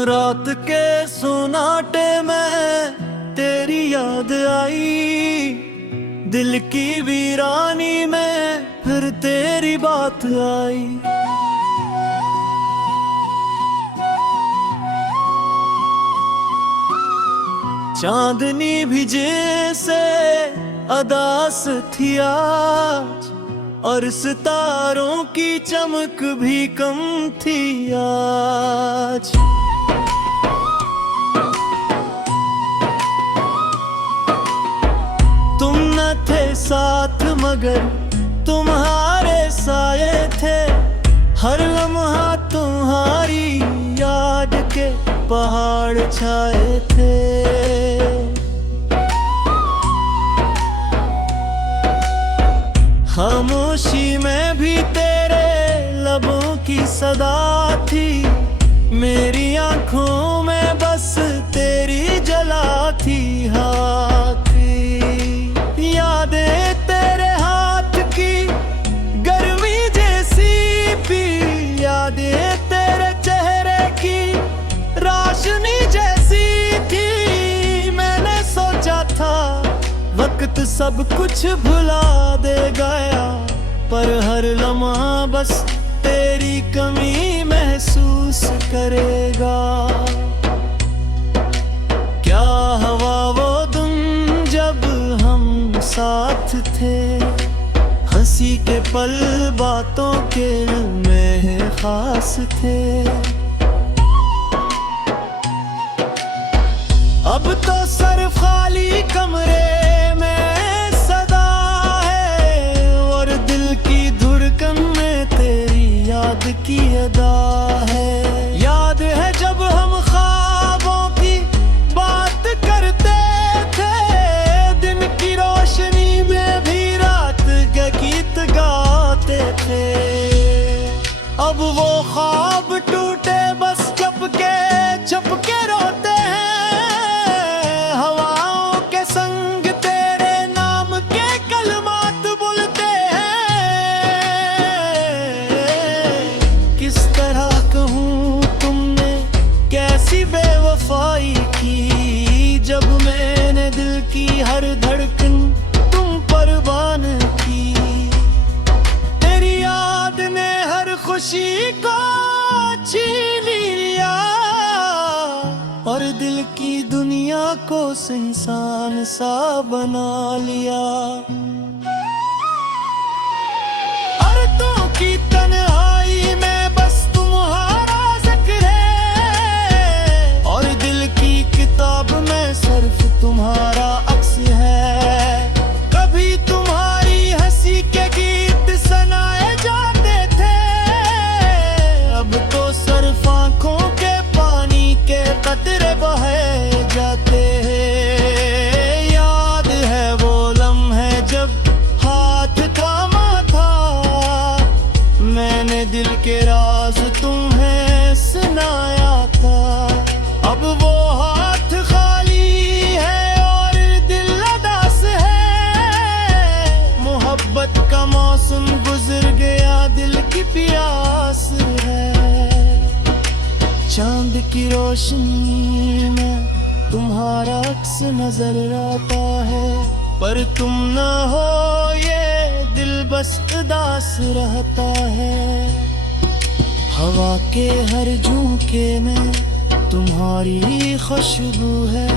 रात के सुनाटे में तेरी याद आई, दिल की वीरानी में फिर तेरी बात आई। चांदनी भी जैसे अदास थी आज, और सितारों की चमक भी कम थी आज। तुम न थे साथ मगर तुम्हारे साए थे, हर लम्हा तुम्हारी याद के पहाड़ छाए थे। खामोशी में भी तेरे लबों की सदा थी, मेरी आंखों में बस तेरी जला थी हाथ की। यादें तेरे हाथ की गर्मी जैसी पी, यादें तेरे चेहरे की रोशनी जैसी थी। मैंने सोचा था वक्त सब कुछ भुला दे गया, पर हर लम्हा बस तेरी कमी महसूस करेगा। क्या हवा वो दिन जब हम साथ थे, हंसी के पल बातों के में खास थे। अब तो सर खाली कमरे की अदा है। याद है जब हम ख्वाबों की बात करते थे, दिन की रोशनी में भी रात के गीत गाते थे। अब वो ख्वाब टूटे बस चुपके रोते हैं। हवाओं के संग तेरे नाम के कलमात बोलते हैं। किस तरह कहूँ तुमने कैसी बेवफाई की, जब मैंने दिल की हर धड़कन तुम पर बान की। तेरी याद ने हर खुशी को छीन लिया, और दिल की दुनिया को इंसान सा बना लिया। अरतों की तन्हाई में बस तुम्हारा जिक्र है, और दिल की किताब में सिर्फ तुम्हारा अक्स है। कभी तुम्हारी हंसी के गीत सुनाए जाते थे, अब तो सिर्फ आंखों के पानी के कतरे बहे जाते हैं। याद है वो लम्हे जब हाथ थामा था, मैंने दिल के राज तुम्हें सुनाया था। अब वो हाथ खाली है और दिल उदास है। मोहब्बत का मौसम गुजर गया, दिल की प्यास है। चांद की रोशनी में तुम्हारा अक्स नजर आता है, पर तुम न हो ये दिल बस उदास रहता है। हवा के हर झोंके में तुम्हारी खुशबू है,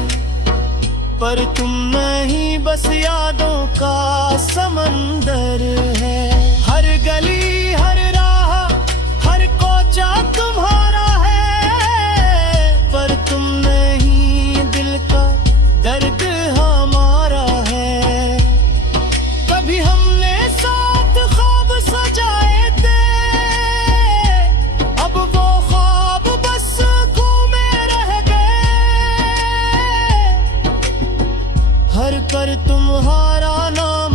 पर तुम नहीं बस यादों का समंदर है। हर गली हर राह हर कोचा तुम्हारा है, पर तुम नहीं दिल का दर्द हमारा है। कभी हमने साथ ख्वाब सजाए थे, अब वो ख्वाब बस घूमे रह गए। हर कर तुम्हारा नाम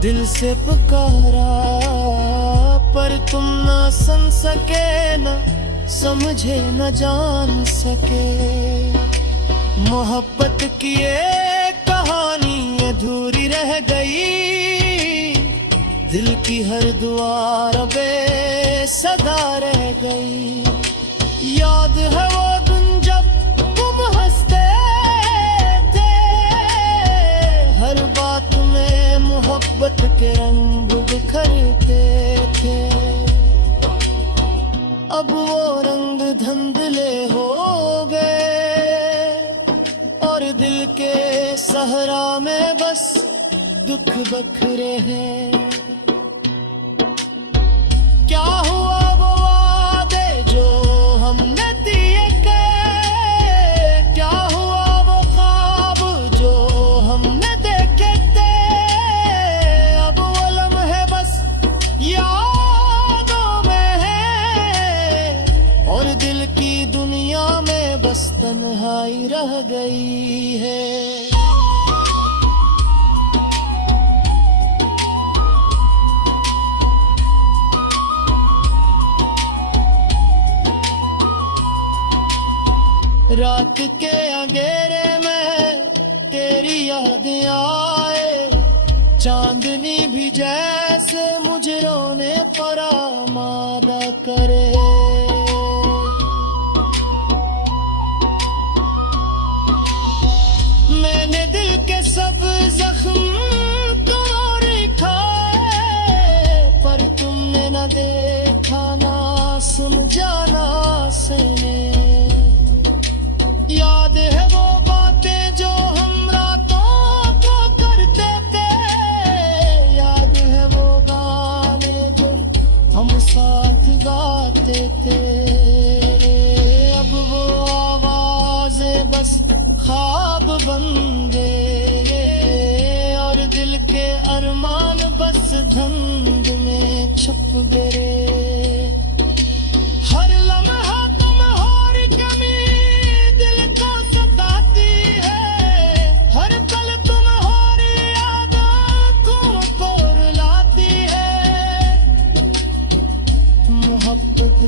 दिल से पुकारा, पर तुम न सुन सके, न समझे, न जान सके। मोहब्बत की एक कहानी अधूरी रह गई, दिल की हर दुआ बेसदा रह गई। याद है वो दिन बखरे हैं। क्या हुआ वो वादे जो हमने दिए के, क्या हुआ वो ख्वाब जो हमने देखे थे। अब वो लम्हे बस यादों में है और दिल की दुनिया में बस तन्हाई रह गई है। रात के अंधेरे में तेरी यादें आए, चांदनी भी जैसे मुझे रोने पर आमादा करे। मैंने दिल के सब जख्म तोड़ खाए, पर तुमने न देखा ना समझा ना सने। याद है वो बातें जो हम रातों को करते थे, याद है वो गाने जो हम साथ गाते थे। अब वो आवाज़ें बस ख्वाब बन गए और दिल के अरमान बस धुंध में छुप गए। हर लम्हा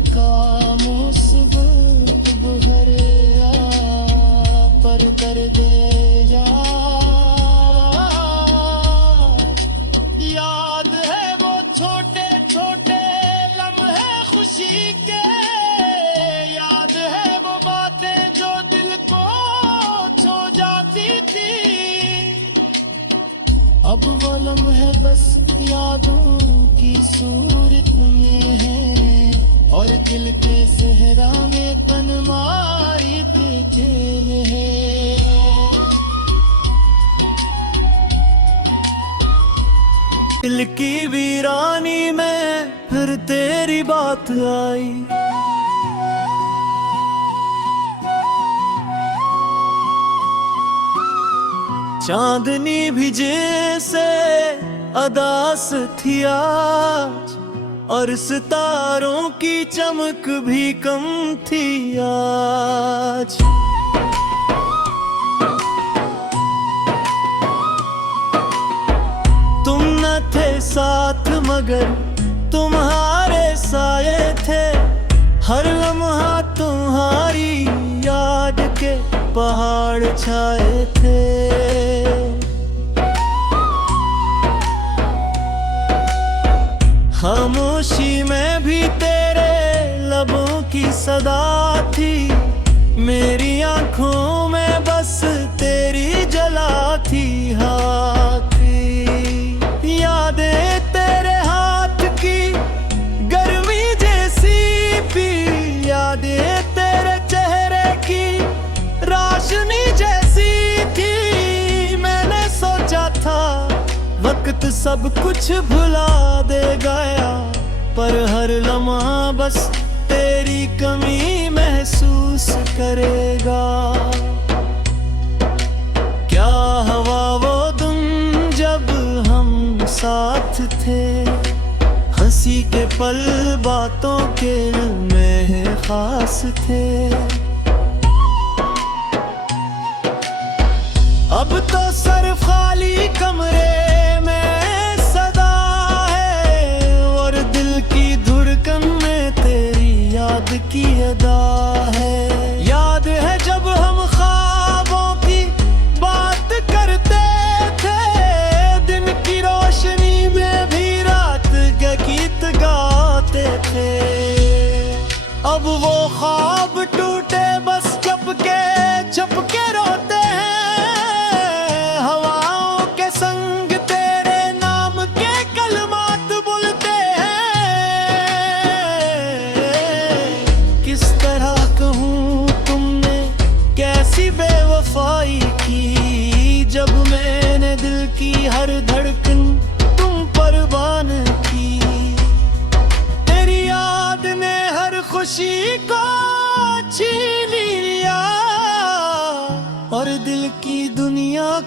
का मुस्बत भरा पर दर्द याद है वो छोटे छोटे लम्हे खुशी के, याद है वो बातें जो दिल को छू जाती थी। अब वो लम्हे बस यादों की सूरत में है और दिल के सहरा में तन्हाई की जेल है। दिल की वीरानी में फिर तेरी बात आई, चांदनी भी जैसे अदास थी आज और सितारों की चमक भी कम थी आज। तुम न थे साथ मगर तुम्हारे साए थे, हर लम्हा तुम्हारी याद के पहाड़ छाए थे। खामोशी में भी तेरे लबों की सदा थी, मेरी आंखों में बस तेरी जला थी हाथ। यादें तेरे हाथ की गर्मी जैसी पी, यादें तेरे चेहरे की रोशनी जैसी थी। मैंने सोचा था वक्त सब कुछ भुला दे गया, पर हर लम्हा बस तेरी कमी महसूस करेगा। क्या हवा वो दिन जब हम साथ थे, हंसी के पल बातों के में खास थे। अब तो सर खाली कमरे की अदा है। याद है जब हम ख्वाबों की बात करते थे, दिन की रोशनी में भी रात के गीत गाते थे। अब वो ख्वाब टूटे बस चपके रोते हैं, हवाओं के संग तेरे नाम के कलमात बोलते हैं। किस तरह कहूँ तुमने कैसी बेवफाई की, जब मैंने दिल की हर धड़कन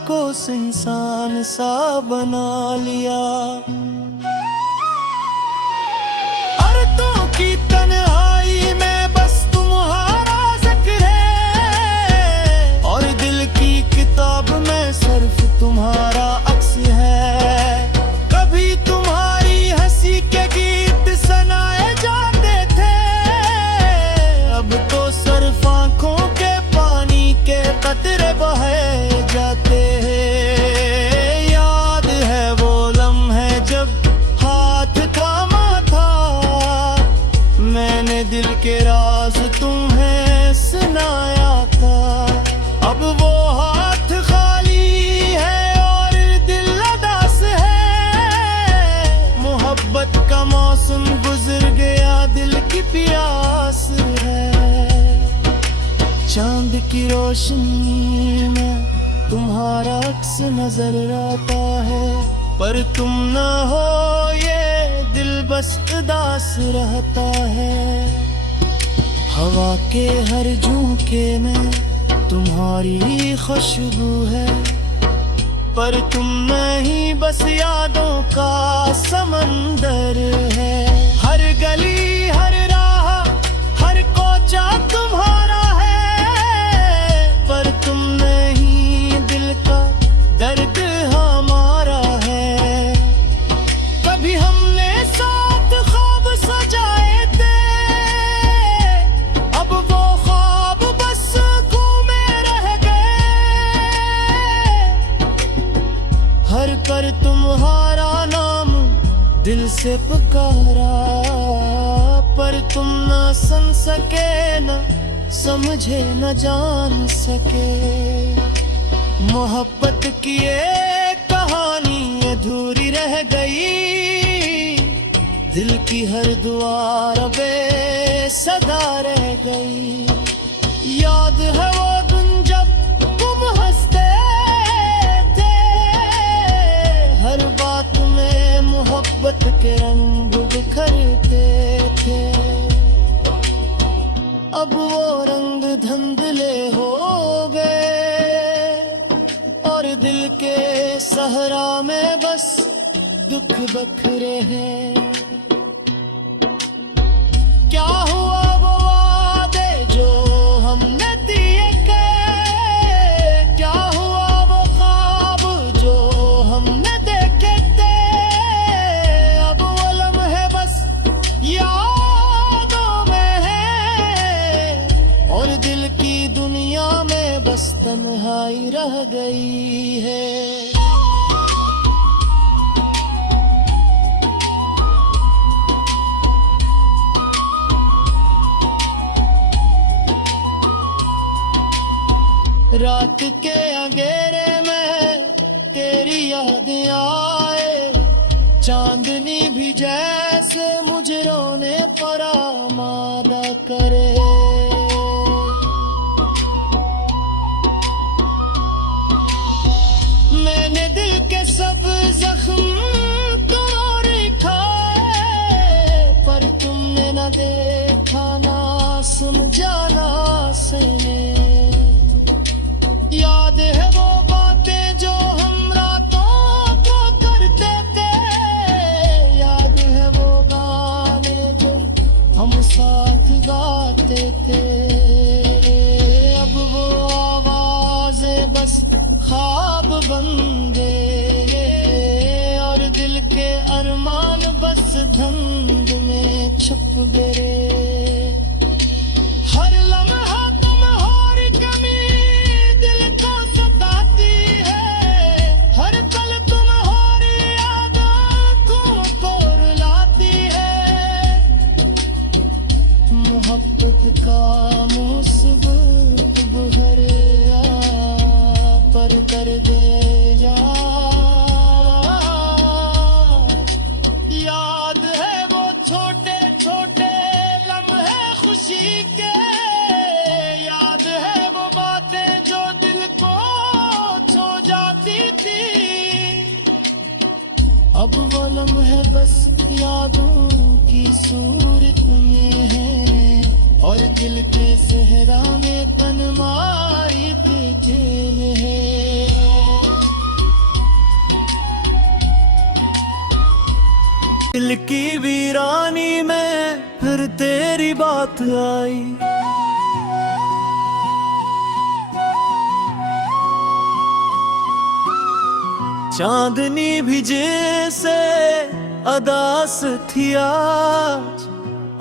को इंसान सा बना लिया। अरतों की तन्हाई में बस तुम्हारा जिक्र है, और दिल की किताब में सिर्फ तुम्हारा अक्स है। कभी तुम्हारी हंसी के गीत सुनाए जाते थे, अब तो सिर्फ आंखों के पानी के कतरे बहे जाते हैं। याद है वो लम्हे जब हाथ थामा था, मैंने दिल के राज तुम्हें सुनाया था। अब वो हाथ खाली है और दिल उदास है, मोहब्बत का मौसम गुजर गया, दिल की प्यास है। चांद की रोशनी में तुम्हारा अक्स नजर आता है, पर तुम ना हो ये दिल बस उदास रहता है। हवा के हर झोंके में तुम्हारी खुशबू है, पर तुम नहीं बस यादों का समंदर है। हर गली हर राह हर कोचा तुम्हारा है, पर तुम नहीं दिल का दर्द हमारा है। कभी हमने साथ ख्वाब सजाए थे, अब वो ख्वाब बस घूमे रह गए। हर कर तुम्हारा नाम दिल से पुकारा, पर तुम ना सुन सके, न समझे न जान सके। मोहब्बत की एक कहानी अधूरी रह गई, दिल की हर दुआ बेसदा रह गई। याद है वो दिन जब तुम हंसते थे, हर बात में मोहब्बत के रंग बिखरते थे। अब वो रंग धुंधले हो गए, और दिल के सहरा में बस दुख बखरे हैं। क्या हुआ वो वादे जो हमने दिए थे, क्या हुआ वो ख्वाब जो हमने देखे थे। अब वो लम्हे बस यादों में है, और दिल की दुनिया में बस तन्हाई रह गई है। रात के अंधेरे में तेरी याद आए, चांदनी भी जैसे मुझे रोने पर आमादा करे। मैंने दिल के सब जख्म तोड़ खाए, पर तुमने न देखा ना समझा ना सने। याद है वो बातें जो हम रातों को करते थे, याद है वो गाने जो हम साथ गाते थे। अब वो आवाज़ें बस ख्वाब बन गए, और दिल के अरमान बस धुंध में छुप गए। हर लम्हा तुम्हारी कमी दिल को सताती है, हर पल तुम्हारी याद आँखों को रुलाती है। मोहब्बत का मुस्बत बुहर पर दर्द याद है वो छोटे छोटे लम्हे खुशी के, याद है वो बातें जो दिल को छू जाती थी। अब वो लम्हे बस यादों की सूरत में है, और दिल के सहरा में तन मारी थी जेल है। दिल की वीरानी में फिर तेरी बात आई। चांदनी भी जैसे अदास थी आज,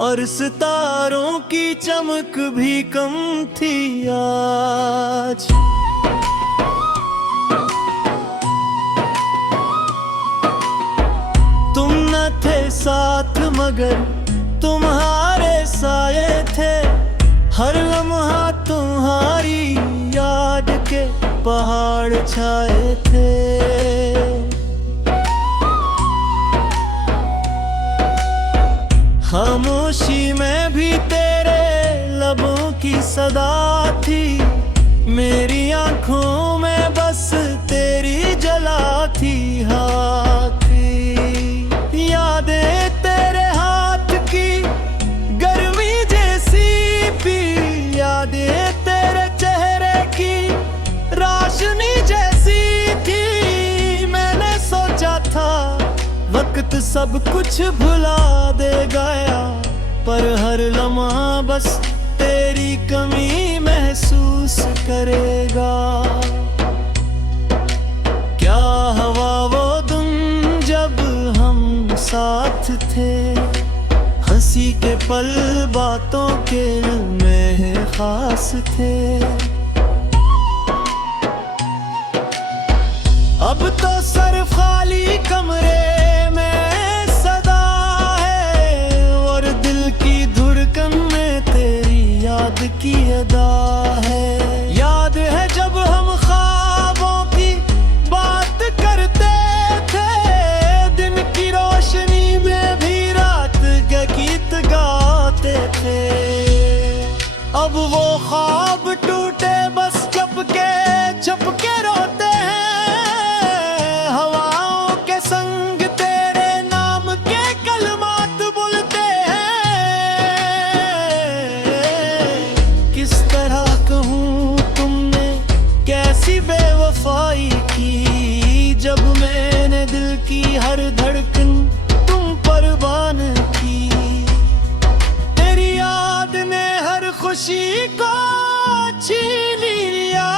और सितारों की चमक भी कम थी आज। तुम न थे साथ मगर तुम्हारे साये थे, हर लम्हा तुम्हारी याद के पहाड़ छाए थे। खामोशी में भी तेरे लबों की सदा थी, मेरी आंखों में बस तेरी जला थी हाथ की। यादें तेरे हाथ की गर्मी जैसी पी, यादें तेरे चेहरे की रोशनी जैसी थी। मैंने सोचा था वक्त सब कुछ भुला दे गया, पर हर लम्हा बस तेरी कमी महसूस करेगा। क्या हवा वो दिन जब हम साथ थे, हंसी के पल बातों के में खास थे। अब तो सर खाली कमरे की अदा है। याद है जब हम ख्वाबों की बात करते थे, दिन की रोशनी में भी रात के गीत गाते थे। अब वो ख्वाब टूटे बस चुपके रोते हैं। हवाओं के संग तेरे नाम के कलमात बोलते हैं। किस तरह कहूँ तुमने कैसी बेवफाई की, जब मैंने दिल की हर धड़कन तुम पर बान की। तेरी याद ने हर खुशी को छीन लिया,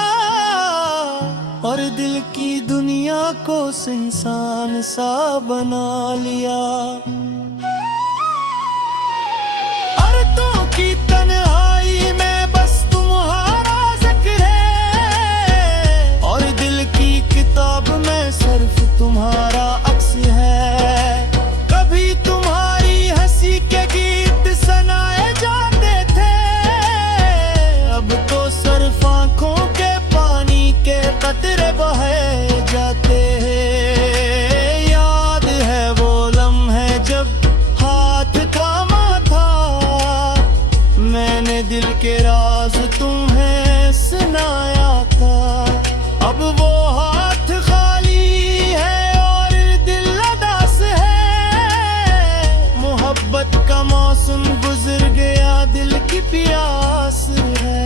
और दिल की दुनिया को इंसान सा बना लिया। अरतों की तन्हाई में बस तुम्हारा जिक्र है, और दिल की किताब में सिर्फ तुम्हारा अक्स है। कभी तुम्हारी हंसी के गीत सुनाए जाते थे, अब तो सिर्फ आंखों के पानी के कतरे बहे जाते हैं। याद है वो लम्हे जब हाथ थामा था, मैंने दिल के राज तुम्हें सुनाया था। अब वो हाथ खाली है और दिल उदास है। मोहब्बत का मौसम गुजर गया, दिल की प्यास है।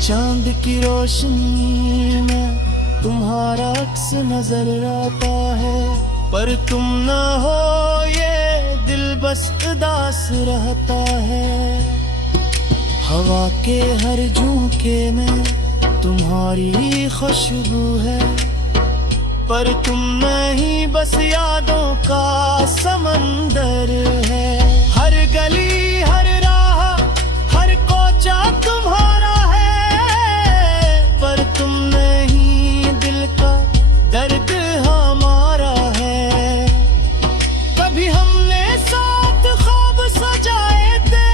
चांद की रोशनी में तुम्हारा अक्स नजर आता है, पर तुम ना हो ये दिल बस उदास रहता है। हवा के हर झोंके में तुम्हारी खुशबू है, पर तुम नहीं बस यादों का समंदर है। हर गली हर राह हर कोचा तुम्हारा है, पर तुम नहीं दिल का दर्द हमारा है। कभी हमने साथ ख्वाब सजाए थे,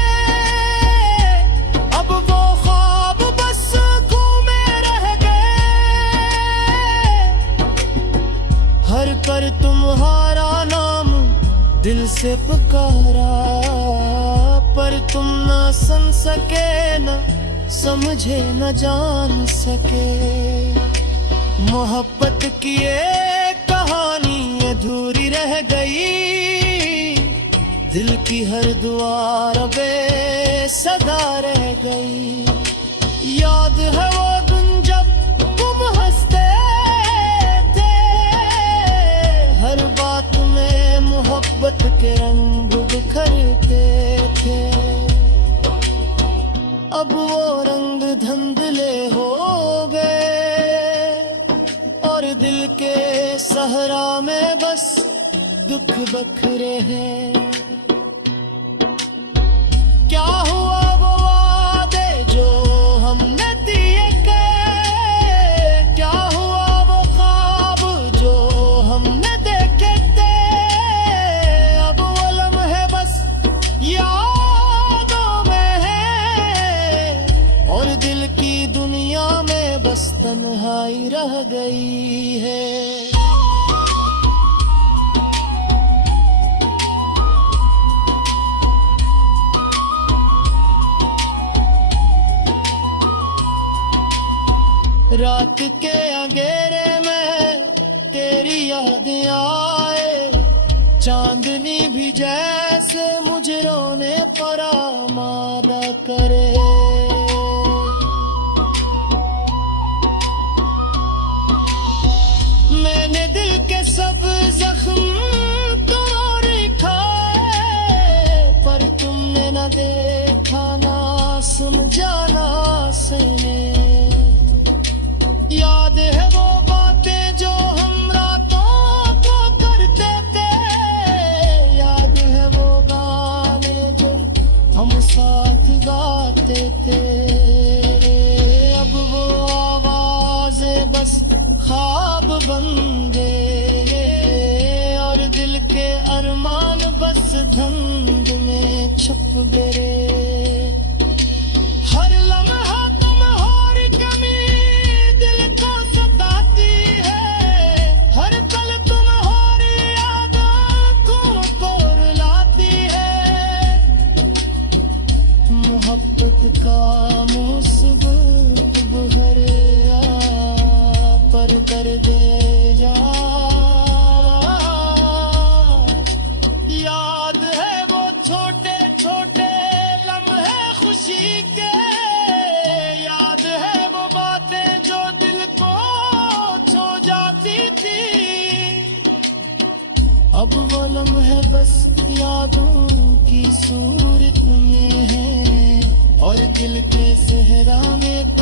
अब वो ख्वाब बस घूमे रह गए। हर पर तुम्हारा नाम दिल से पुकारा, पर तुम न सुन सके, न समझे, न जान सके। मोहब्बत की एक कहानी अधूरी रह गई, दिल की हर दुआ बेसदा रह गई। याद है वो दिन जब तुम हंसते थे, हर बात में बखरे हैं। क्या हुआ वो वादे जो हमने दिए थे, क्या हुआ वो ख्वाब जो हमने देखे थे। अब वो लम्हे बस यादों में है और दिल की दुनिया में बस तन्हाई रह गई है। रात के अंधेरे में तेरी यादें आए, चांदनी भी जैसे मुझे रोने पर आमादा करे। मैंने दिल के सब जख्म तोड़ खाए, पर तुमने न देखा ना समझा ना सने। याद है वो बातें जो हम रातों को करते थे, याद है वो गाने जो हम साथ गाते थे। अब वो आवाज़ें बस ख्वाब बन गए और दिल के अरमान बस धुंध में छुप गए। हर लम्हा तुम्हारी कमी दिल को सताती है, हर पल तुम्हारी याद आँखों को रुलाती है। मोहब्बत का मुसीबत भर पर दर्द याद है वो छोटे छोटे लम्हे खुशी के, याद है वो बातें जो दिल को छू जाती थी। अब वो लम्हे बस यादों की सूरत में है और दिल के सहरा में